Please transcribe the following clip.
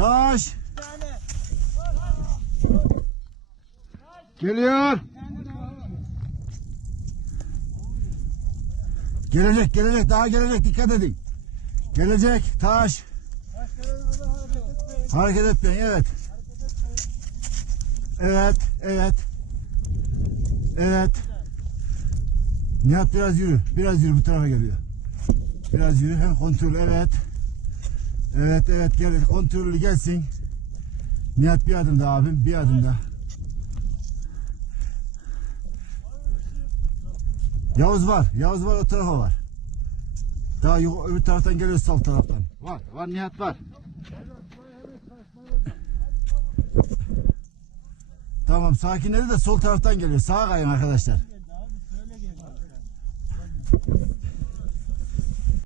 Taş. Geliyor. Gelecek gelecek daha gelecek dikkat edin. Gelecek taş. Hareket etmeyin evet. Evet evet. Evet. Nihat biraz yürü. Biraz yürü bu tarafa geliyor. Biraz yürü. Hem kontrol evet. Evet evet gel kontrollü gelsin. Nihat bir adım abim bir adım. Yavuz var. Yavuz var o tarafa var. Daha yok öbür taraftan geliyor sol taraftan. Var var Nihat var. Tamam sakinleri de sol taraftan geliyor. Sağa kayın arkadaşlar.